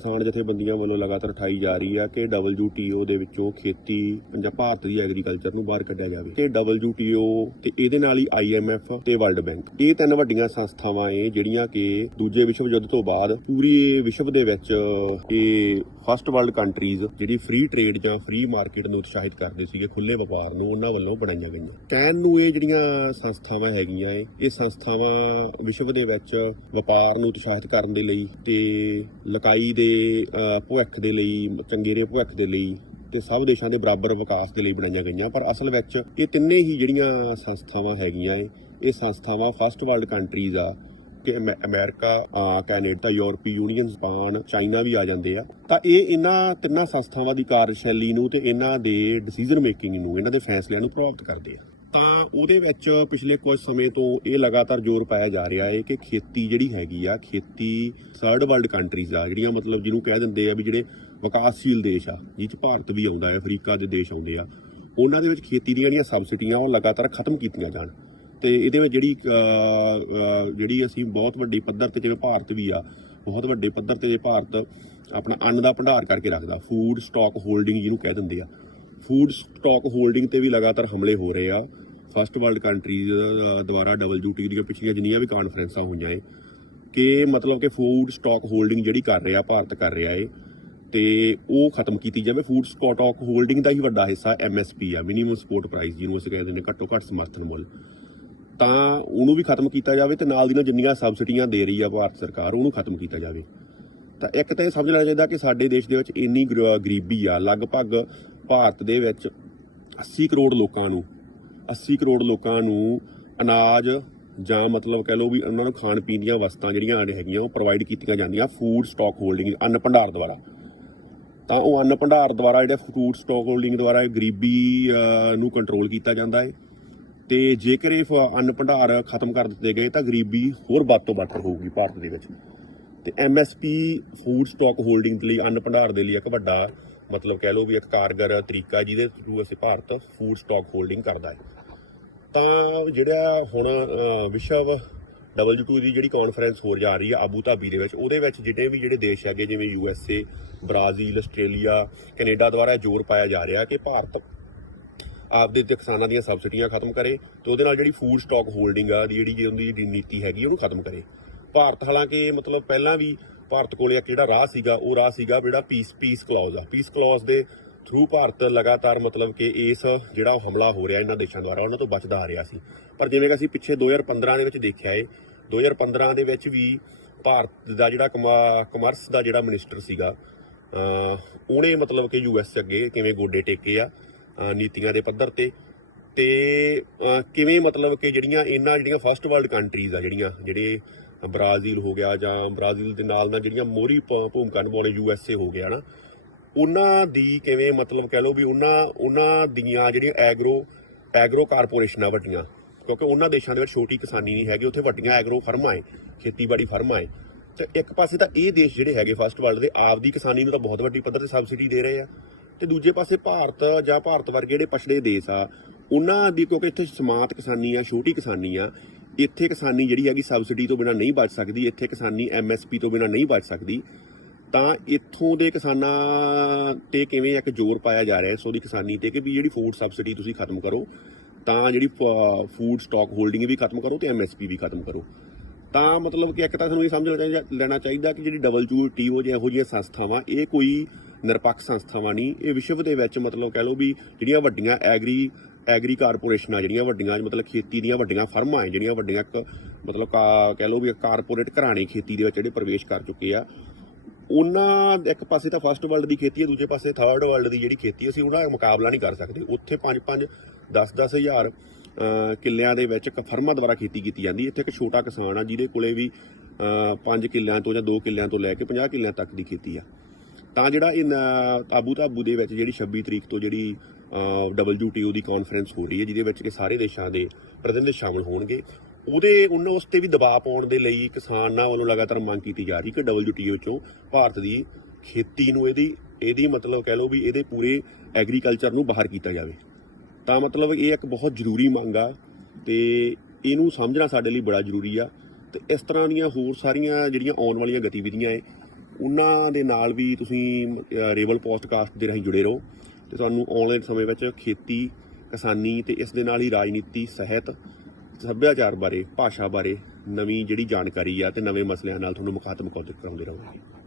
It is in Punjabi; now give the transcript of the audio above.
ਕਿਸਾਨ ਜਥੇਬੰਦੀਆਂ ਵੱਲੋਂ ਲਗਾਤਾਰ ਉਠਾਈ ਜਾ ਰਹੀ ਹੈ ਕਿ WTO ਦੇ ਵਿੱਚੋਂ ਖੇਤੀ ਪੰਜਾਬ, ਭਾਰਤ ਦੀ ਐਗਰੀਕਲਚਰ ਨੂੰ ਬਾਹਰ ਕੱਢਿਆ ਜਾਵੇ ਤੇ WTO ਤੇ ਇਹਦੇ ਨਾਲ ਹੀ IMF ਤੇ ਵਰਲਡ ਬੈਂਕ। ਇਹ ਤਿੰਨ ਵੱਡੀਆਂ ਸੰਸਥਾਵਾਂ ਏ, ਜਿਹੜੀਆਂ ਕਿ ਦੂਜੇ ਵਿਸ਼ਵ ਯੁੱਧ ਤੋਂ ਬਾਅਦ ਪੂਰੀ ਵਿਸ਼ਵ ਦੇ ਵਿੱਚ ਇਹ ਫਸਟ ਵਰਲਡ ਕੰਟਰੀਜ਼ ਜਿਹੜੀ ਫ੍ਰੀ ਟ੍ਰੇਡ ਜਾਂ ਫ੍ਰੀ ਮਾਰਕੀਟ ਨੂੰ ਉਤਸ਼ਾਹਿਤ ਕਰਦੇ ਸੀਗੇ ਖੁੱਲੇ ਵਪਾਰ ਨੂੰ ਉਹਨਾਂ ਵੱਲੋਂ ਬਣਾਈਆਂ ਗਈਆਂ। ਕਹਿਣ ਨੂੰ ਇਹ ਜਿਹੜੀਆਂ ਸੰਸਥਾਵਾਂ ਹੈਗੀਆਂ ਏ, ਇਹ ਸੰਸਥਾਵਾਂ ਵਿਸ਼ਵ ਦੇ ਵਿੱਚ ਵਪਾਰ ਨੂੰ ਉਤਸ਼ਾਹਿਤ ਕਰਨ ਦੇ ਲਈ ਤੇ ਲਕਾਈ ਦੇ ਅਹ, ਭਵਿੱਖ ਦੇ ਲਈ ਚੰਗੇਰੇ ਭਵਿੱਖ ਦੇ ਲਈ ਤੇ ਸਭ ਦੇਸ਼ਾਂ ਦੇ ਬਰਾਬਰ ਵਿਕਾਸ ਦੇ ਲਈ ਬਣਾਈਆਂ ਗਈਆਂ। ਪਰ ਅਸਲ ਵਿੱਚ ਇਹ ਤਿੰਨੇ ਹੀ ਜਿਹੜੀਆਂ ਸੰਸਥਾਵਾਂ ਹੈਗੀਆਂ ਏ ਇਹ ਸੰਸਥਾਵਾਂ ਫਸਟ ਵਰਲਡ ਕੰਟਰੀਜ਼ ਆ ਕਿ ਅਮੈ- ਅਮਰੀਕਾ ਕੈਨੇਡਾ ਯੂਰਪੀ ਯੂਨੀਅਨ ਜਾਪਾਨ ਚਾਈਨਾ ਵੀ ਆ ਜਾਂਦੇ ਆ। ਤਾਂ ਇਹ ਇਹਨਾਂ ਤਿੰਨਾਂ ਸੰਸਥਾਵਾਂ ਦੀ ਕਾਰਜਸ਼ੈਲੀ ਨੂੰ ਤੇ ਇਹਨਾਂ ਦੇ ਡਿਸੀਜਨ ਮੇਕਿੰਗ ਨੂੰ ਇਹਨਾਂ ਦੇ ਫੈਸਲਿਆਂ ਨੂੰ ਪ੍ਰਭਾਵਿਤ ਕਰਦੇ ਆ। ਤਾਂ ਉਹਦੇ ਵਿੱਚ ਪਿਛਲੇ ਕੁਝ ਸਮੇਂ ਤੋਂ ਇਹ ਲਗਾਤਾਰ ਜ਼ੋਰ ਪਾਇਆ ਜਾ ਰਿਹਾ ਹੈ ਕਿ ਖੇਤੀ ਜਿਹੜੀ ਹੈਗੀ ਆ, ਖੇਤੀ ਥਰਡ ਵਰਲਡ ਕੰਟਰੀਜ਼ ਆ, ਜਿਹੜੀਆਂ ਮਤਲਬ ਜਿਹਨੂੰ ਕਹਿ ਦਿੰਦੇ ਆ ਵੀ ਜਿਹੜੇ ਵਿਕਾਸਸ਼ੀਲ ਦੇਸ਼ ਆ, ਜਿਹ 'ਚ ਭਾਰਤ ਵੀ ਆਉਂਦਾ ਹੈ, ਅਫਰੀਕਾ ਦੇ ਦੇਸ਼ ਆਉਂਦੇ ਆ, ਉਹਨਾਂ ਦੇ ਵਿੱਚ ਖੇਤੀ ਦੀਆਂ ਜਿਹੜੀਆਂ ਸਬਸਿਡੀਆਂ ਉਹ ਲਗਾਤਾਰ ਖਤਮ ਕੀਤੀਆਂ ਜਾਣ। ਤੇ ਇਹਦੇ ਵਿੱਚ ਜਿਹੜੀ ਜਿਹੜੀ ਅਸੀਂ ਬਹੁਤ ਵੱਡੀ ਪੱਧਰ ਤੇ ਜਿਵੇਂ ਭਾਰਤ ਵੀ ਆ, ਬਹੁਤ ਵੱਡੇ ਪੱਧਰ ਤੇ ਭਾਰਤ ਆਪਣਾ ਅੰਨ ਦਾ ਭੰਡਾਰ ਕਰਕੇ ਰੱਖਦਾ ਫੂਡ ਸਟਾਕ ਹੋਲਡਿੰਗ ਜਿਹਨੂੰ ਕਹਿ ਦਿੰਦੇ ਆ ਫੂਡ ਸਟਾਕ ਹੋਲਡਿੰਗ ਤੇ ਵੀ ਲਗਾਤਾਰ ਹਮਲੇ ਹੋ ਰਹੇ ਆ। ਫਸਟ ਵਰਲਡ ਕੰਟਰੀਜ਼ ਦੁਆਰਾ WTO ਦੀਆਂ ਪਿਛਲੀਆਂ ਜਿੰਨੀਆਂ ਵੀ ਕਾਨਫਰੰਸਾਂ ਹੋਈਆਂ ਏ, ਕਿ ਮਤਲਬ ਕਿ ਫੂਡ ਸਟਾਕ ਹੋਲਡਿੰਗ ਜਿਹੜੀ ਕਰ ਰਿਹਾ, ਭਾਰਤ ਕਰ ਰਿਹਾ ਏ, ਤੇ ਉਹ ਖਤਮ ਕੀਤੀ ਜਾਵੇ। ਫੂਡ ਸਟਾਕ ਹੋਲਡਿੰਗ ਦਾ ਹੀ ਵੱਡਾ ਹਿੱਸਾ MSP ਆ ਮਿਨੀਮਮ ਸਪੋਰਟ ਪ੍ਰਾਈਸ ਜਿਹਨੂੰ ਅਸੀਂ ਕਹਿੰਦੇ ਨੇ ਘੱਟੋ ਘੱਟ ਸਮਰਥਨ ਮੁੱਲ। ਤਾਂ ਉਹਨੂੰ ਵੀ ਖਤਮ ਕੀਤਾ ਜਾਵੇ ਤੇ ਨਾਲ ਦੀ ਨਾਲ ਜਿੰਨੀਆਂ ਸਬਸਿਡੀਆਂ ਦੇ ਰਹੀ ਆ ਭਾਰਤ ਸਰਕਾਰ, ਉਹਨੂੰ ਖਤਮ ਕੀਤਾ ਜਾਵੇ। ਤਾਂ ਇੱਕ ਤਾਂ ਇਹ ਸਮਝ ਸਮਝਣਾ ਚਾਹੀਦਾ ਕਿ ਸਾਡੇ ਦੇਸ਼ ਦੇ ਵਿੱਚ ਇੰਨੀ ਗਰ- ਗਰੀਬੀ ਆ, ਲਗਭਗ ਭਾਰਤ ਦੇ ਵਿੱਚ 80 ਕਰੋੜ ਲੋਕਾਂ ਨੂੰ 80 ਕਰੋੜ ਲੋਕਾਂ ਨੂੰ ਅਨਾਜ ਜਾਂ ਮਤਲਬ ਕਹਿ ਲਓ ਵੀ ਉਹਨਾਂ ਨੂੰ ਖਾਣ ਪੀਣ ਦੀਆਂ ਵਸਤਾਂ ਜਿਹੜੀਆਂ ਹੈਗੀਆਂ, ਉਹ ਪ੍ਰੋਵਾਈਡ ਕੀਤੀਆਂ ਜਾਂਦੀਆਂ ਫੂਡ ਸਟਾਕ ਹੋਲਡਿੰਗ ਅੰਨ ਭੰਡਾਰ ਦੁਆਰਾ। ਤਾਂ ਉਹ ਅੰਨ ਭੰਡਾਰ ਦੁਆਰਾ ਜਿਹੜਾ ਫੂਡ ਸਟਾਕ ਹੋਲਡਿੰਗ ਦੁਆਰਾ ਗਰੀਬੀ ਨੂੰ ਕੰਟਰੋਲ ਕੀਤਾ ਜਾਂਦਾ ਹੈ ਤੇ ਜੇਕਰ ਇਹ ਫ- ਅੰਨ ਭੰਡਾਰ ਖਤਮ ਕਰ ਦਿੱਤੇ ਗਏ ਤਾਂ ਗਰੀਬੀ ਹੋਰ ਵੱਧ ਤੋਂ ਵੱਧ ਹੋਊਗੀ ਭਾਰਤ ਦੇ ਵਿੱਚ। ਤੇ ਐਮਐਸਪੀ ਫੂਡ ਸਟਾਕ ਹੋਲਡਿੰਗ ਦੇ ਲਈ, ਅੰਨ ਭੰਡਾਰ ਦੇ ਲਈ ਇੱਕ ਵੱਡਾ ਮਤਲਬ ਕਹਿ ਲਓ ਵੀ ਇੱਕ ਕਾਰਗਰ ਤਰੀਕਾ ਜਿਹਦੇ ਥਰੂ ਅਸੀਂ ਭਾਰਤ ਫੂਡ ਸਟਾਕ ਹੋਲਡਿੰਗ ਕਰਦਾ ਹੈ। ਤਾਂ ਜਿਹੜਾ ਹੁਣ ਅਹ, ਵਿਸ਼ਵ WTO ਦੀ ਜਿਹੜੀ ਕਾਨਫਰੰਸ ਹੋਰ ਜਾ ਰਹੀ ਹੈ ਆਬੂ ਧਾਬੀ ਦੇ ਵਿੱਚ ਉਹਦੇ ਵਿੱਚ ਜਿਹੜੇ ਵੀ ਜਿਹੜੇ ਦੇਸ਼ ਹੈਗੇ ਜਿਵੇਂ ਯੂਐਸਏ ਬ੍ਰਾਜ਼ੀਲ ਆਸਟ੍ਰੇਲੀਆ ਕੈਨੇਡਾ ਦੁਆਰਾ ਜ਼ੋਰ ਪਾਇਆ ਜਾ ਰਿਹਾ ਕਿ ਭਾਰਤ ਆਪਦੇ ਤੇ ਕਿਸਾਨਾਂ ਦੀਆਂ ਸਬਸਿਡੀਆਂ ਖਤਮ ਕਰੇ ਤੇ ਉਹਦੇ ਨਾਲ ਜਿਹੜੀ ਫੂਡ ਸਟਾਕ ਹੋਲਡਿੰਗ ਆ ਦੀ ਜਿਹੜੀ ਜਿਹੜੀ ਦੀ ਨੀਤੀ ਹੈਗੀ ਉਹਨੂੰ ਖਤਮ ਕਰੇ। ਭਾਰਤ ਹਾਲਾਂਕਿ ਮਤਲਬ ਪਹਿਲਾਂ ਵੀ ਭਾਰਤ ਕੋਲੇ ਇੱਕ ਜਿਹੜਾ ਰਾਹ ਸੀਗਾ, ਉਹ ਰਾਹ ਸੀਗਾ ਜਿਹੜਾ ਪੀਸ ਪੀਸ ਕਲੌਜ਼ ਆ। ਪੀਸ ਕਲੌਜ਼ ਦੇ ਥਰੂ ਭਾਰਤ ਲਗਾਤਾਰ ਮਤਲਬ ਕਿ ਇਸ ਜਿਹੜਾ ਹਮਲਾ ਹੋ ਰਿਹਾ ਇਹਨਾਂ ਦੇਸ਼ਾਂ ਦੁਆਰਾ, ਉਹਨਾਂ ਤੋਂ ਬਚਦਾ ਆ ਰਿਹਾ ਸੀ। ਪਰ ਜਿਵੇਂ ਕਿ ਅਸੀਂ ਪਿੱਛੇ 2015 ਦੇ ਵਿੱਚ ਦੇਖਿਆ ਏ 2015 ਦੇ ਵਿੱਚ ਵੀ ਭਾਰਤ ਦਾ ਜਿਹੜਾ ਕਮਾ- ਕਮਰਸ ਦਾ ਜਿਹੜਾ ਮਿਨਿਸਟਰ ਸੀਗਾ ਉਹਨੇ ਮਤਲਬ ਕਿ ਯੂਐਸ ਅੱਗੇ ਕਿਵੇਂ ਗੋਡੇ ਟੇਕੇ ਆ ਨੀਤੀਆਂ ਦੇ ਪੱਧਰ ਤੇ। ਤੇ ਕਿਵੇਂ ਮਤਲਬ ਕਿ ਜਿਹੜੀਆਂ ਇਹਨਾਂ, ਜਿਹੜੀਆਂ ਫਸਟ ਵਰਲਡ ਕੰਟਰੀਜ਼ ਆ, ਜਿਹੜੀਆਂ, ਜਿਹੜੇ ਬ੍ਰਾਜ਼ੀਲ ਹੋ ਗਿਆ ਜਾਂ ਬ੍ਰਾਜ਼ੀਲ ਦੇ ਨਾਲ ਨਾਲ ਜਿਹੜੀਆਂ ਮੋਰੀ ਭੂਮਿਕਾ ਨਿਭਾਉਣੇ ਯੂਐਸਏ ਹੋ ਗਿਆ ਨਾ, ਉਹਨਾਂ ਦੀ ਕਿਵੇਂ ਮਤਲਬ ਕਹਿ ਲਓ ਵੀ ਉਹਨਾਂ ਉਹਨਾਂ ਦੀਆਂ ਜਿਹੜੀਆਂ ਐਗਰੋ ਐਗਰੋ ਕਾਰਪੋਰੇਸ਼ਨਾਂ ਵੱਡੀਆਂ, ਕਿਉਂਕਿ ਉਹਨਾਂ ਦੇਸ਼ਾਂ ਦੇ ਵਿੱਚ ਛੋਟੀ ਕਿਸਾਨੀ ਨਹੀਂ ਹੈਗੀ, ਉੱਥੇ ਵੱਡੀਆਂ ਐਗਰੋ ਫਰਮਾਂ ਹੈ ਖੇਤੀਬਾੜੀ ਫਰਮਾਂ ਹੈ ਤੇ ਇੱਕ ਪਾਸੇ ਤਾਂ ਇਹ ਦੇਸ਼ ਜਿਹੜੇ ਹੈਗੇ ਫਸਟ ਵਰਲਡ ਦੇ, ਆਪਦੀ ਕਿਸਾਨੀ ਨੂੰ ਤਾਂ ਬਹੁਤ ਵੱਡੀ ਪੱਧਰ ਤੇ ਸਬਸਿਡੀ ਦੇ ਰਹੇ ਆ। ਤੇ ਦੂਜੇ ਪਾਸੇ ਭਾਰਤ ਜਾਂ ਭਾਰਤ ਵਰਗੇ ਜਿਹੜੇ ਪਛੜੇ ਦੇਸ਼ ਆ, ਉਹਨਾਂ ਦੀ ਕਿਉਂਕਿ ਇੱਥੇ ਸਮਾਤ ਕਿਸਾਨੀ ਆ, ਛੋਟੀ ਕਿਸਾਨੀ ਆ ਇੱਥੇ ਕਿਸਾਨੀ ਜਿਹੜੀ ਹੈਗੀ ਸਬਸਿਡੀ ਤੋਂ ਬਿਨਾ ਨਹੀਂ ਬਚ ਸਕਦੀ, ਇੱਥੇ ਕਿਸਾਨੀ ਐਮਐਸਪੀ ਤੋਂ ਬਿਨਾ ਨਹੀਂ ਬਚ ਸਕਦੀ, ਤਾਂ ਇੱਥੋਂ ਦੇ ਕਿਸਾਨਾਂ ਤੇ ਕਿਵੇਂ ਇੱਕ ਜ਼ੋਰ ਪਾਇਆ ਜਾ ਰਿਹਾ ਸੋ ਦੀ ਕਿਸਾਨੀ ਤੇ ਕਿ ਵੀ ਜਿਹੜੀ ਫੂਡ ਸਬਸਿਡੀ ਤੁਸੀਂ ਖਤਮ ਕਰੋ, ਤਾਂ ਜਿਹੜੀ ਫੂਡ ਸਟਾਕ ਹੋਲਡਿੰਗ ਵੀ ਖਤਮ ਕਰੋ ਤੇ ਐਮਐਸਪੀ ਵੀ ਖਤਮ ਕਰੋ। ਤਾਂ ਮਤਲਬ ਕਿ ਇੱਕ ਤਾਂ ਤੁਹਾਨੂੰ ਇਹ ਸਮਝਣਾ ਚਾਹੀਦਾ, ਲੈਣਾ ਚਾਹੀਦਾ ਕਿ ਜਿਹੜੀ WTO ਜਿਹੇ ਇਹੋ ਜਿਹੀਆਂ ਸੰਸਥਾਵਾਂ, ਇਹ ਕੋਈ ਨਿਰਪੱਖ ਸੰਸਥਾਵਾਂ ਨਹੀਂ, ਇਹ ਵਿਸ਼ਵ ਦੇ ਵਿੱਚ ਮਤਲਬ ਕਹਿ ਲਓ ਵੀ ਜਿਹੜੀਆਂ ਵੱਡੀਆਂ ਐਗਰੀ ਐਗਰੀ ਕਾਰਪੋਰੇਸ਼ਨਾਂ ਜਿਹੜੀਆਂ ਵੱਡੀਆਂ, ਮਤਲਬ ਖੇਤੀ ਦੀਆਂ ਵੱਡੀਆਂ ਫਰਮਾਂ ਹੈ, ਜਿਹੜੀਆਂ ਵੱਡੀਆਂ ਇੱਕ, ਮਤਲਬ ਕਾ- ਕਹਿ ਲਓ ਵੀ ਕਾਰਪੋਰੇਟ ਘਰਾਣੇ ਖੇਤੀ ਦੇ ਵਿੱਚ ਜਿਹੜੇ ਪ੍ਰਵੇਸ਼ ਕਰ ਚੁੱਕੇ ਆ। ਉਹਨਾਂ ਇੱਕ ਪਾਸੇ ਤਾਂ ਫਸਟ ਵਰਲਡ ਦੀ ਖੇਤੀ ਹੈ, ਦੂਜੇ ਪਾਸੇ ਥਰਡ ਵਰਲਡ ਦੀ ਜਿਹੜੀ ਖੇਤੀ ਅਸੀਂ ਉਹਨਾਂ ਦਾ ਮੁਕਾਬਲਾ ਨਹੀਂ ਕਰ ਸਕਦੇ। ਉੱਥੇ 5-5 10-10 ਹਜ਼ਾਰ ਕਿੱਲਿਆਂ ਦੇ ਵਿੱਚ ਇੱਕ ਫਰਮਾਂ ਦੁਆਰਾ ਖੇਤੀ ਕੀਤੀ ਜਾਂਦੀ ਇੱਥੇ ਇੱਕ ਛੋਟਾ ਕਿਸਾਨ ਆ, ਜਿਹਦੇ ਕੋਲੇ ਵੀ 5 ਕਿੱਲਿਆਂ ਤੋਂ ਜਾਂ 2 ਕਿੱਲਿਆਂ ਤੋਂ ਲੈ ਕੇ 50 ਕਿੱਲਿਆਂ ਤੱਕ ਦੀ ਖੇਤੀ ਆ। ਤਾਂ ਜਿਹੜਾ ਇਹ ਆਬੂ ਧਾਬੂ ਦੇ ਵਿੱਚ ਜਿਹੜੀ 26 ਤਰੀਕ ਤੋਂ ਜਿਹੜੀ WTO ਦੀ ਕਾਨਫਰੰਸ ਹੋ ਰਹੀ ਹੈ ਜਿਹਦੇ ਵਿੱਚ ਕਿ ਸਾਰੇ ਦੇਸ਼ਾਂ ਦੇ ਪ੍ਰਤੀਨਿਧ ਸ਼ਾਮਲ ਹੋਣਗੇ। ਉਹਦੇ ਉਹਨਾਂ ਉਸ ਤੇ ਵੀ ਦਬਾਅ ਪਾਉਣ ਦੇ ਲਈ ਕਿਸਾਨਾਂ ਵੱਲੋਂ ਲਗਾਤਾਰ ਮੰਗ ਕੀਤੀ ਜਾ ਰਹੀ ਕਿ WTO ਚੋਂ ਭਾਰਤ ਦੀ ਖੇਤੀ ਨੂੰ ਇਹਦੀ ਇਹਦੀ ਮਤਲਬ ਕਹਿ ਲਓ ਵੀ ਇਹਦੇ ਪੂਰੇ ਐਗਰੀਕਲਚਰ ਨੂੰ ਬਾਹਰ ਕੀਤਾ ਜਾਵੇ। ਤਾਂ ਮਤਲਬ ਇਹ ਇੱਕ ਬਹੁਤ ਜ਼ਰੂਰੀ ਮੰਗ ਆ ਤੇ ਇਹਨੂੰ ਸਮਝਣਾ ਸਾਡੇ ਲਈ ਬੜਾ ਜ਼ਰੂਰੀ ਆ। ਤੇ ਇਸ ਤਰ੍ਹਾਂ ਦੀਆਂ ਹੋਰ ਸਾਰੀਆਂ ਜਿਹੜੀਆਂ ਆਉਣ ਵਾਲੀਆਂ ਗਤੀਵਿਧੀਆਂ ਏ ਉਹਨਾਂ ਦੇ ਨਾਲ ਵੀ ਤੁਸੀਂ ਅਹ, ਰੇਵਲ ਪੋਡਕਾਸਟ ਦੇ ਰਾਹੀਂ ਜੁੜੇ ਰਹੋ। ਤੇ ਤੁਹਾਨੂੰ ਆਨਲਾਈਨ ਸਮੇਂ ਵਿੱਚ ਖੇਤੀ, ਕਿਸਾਨੀ ਤੇ ਇਸ ਦੇ ਨਾਲ ਹੀ ਰਾਜਨੀਤੀ, ਸਿਹਤ, ਸੱਭਿਆਚਾਰ ਬਾਰੇ, ਭਾਸ਼ਾ ਬਾਰੇ ਨਵੀਂ ਜਿਹੜੀ ਜਾਣਕਾਰੀ ਆ ਤੇ ਨਵੇਂ ਮਸਲਿਆਂ ਨਾਲ ਤੁਹਾਨੂੰ ਮੁਖਾਤਮ ਕਰਾਉਂਦੇ ਰਹਾਂਗੇ।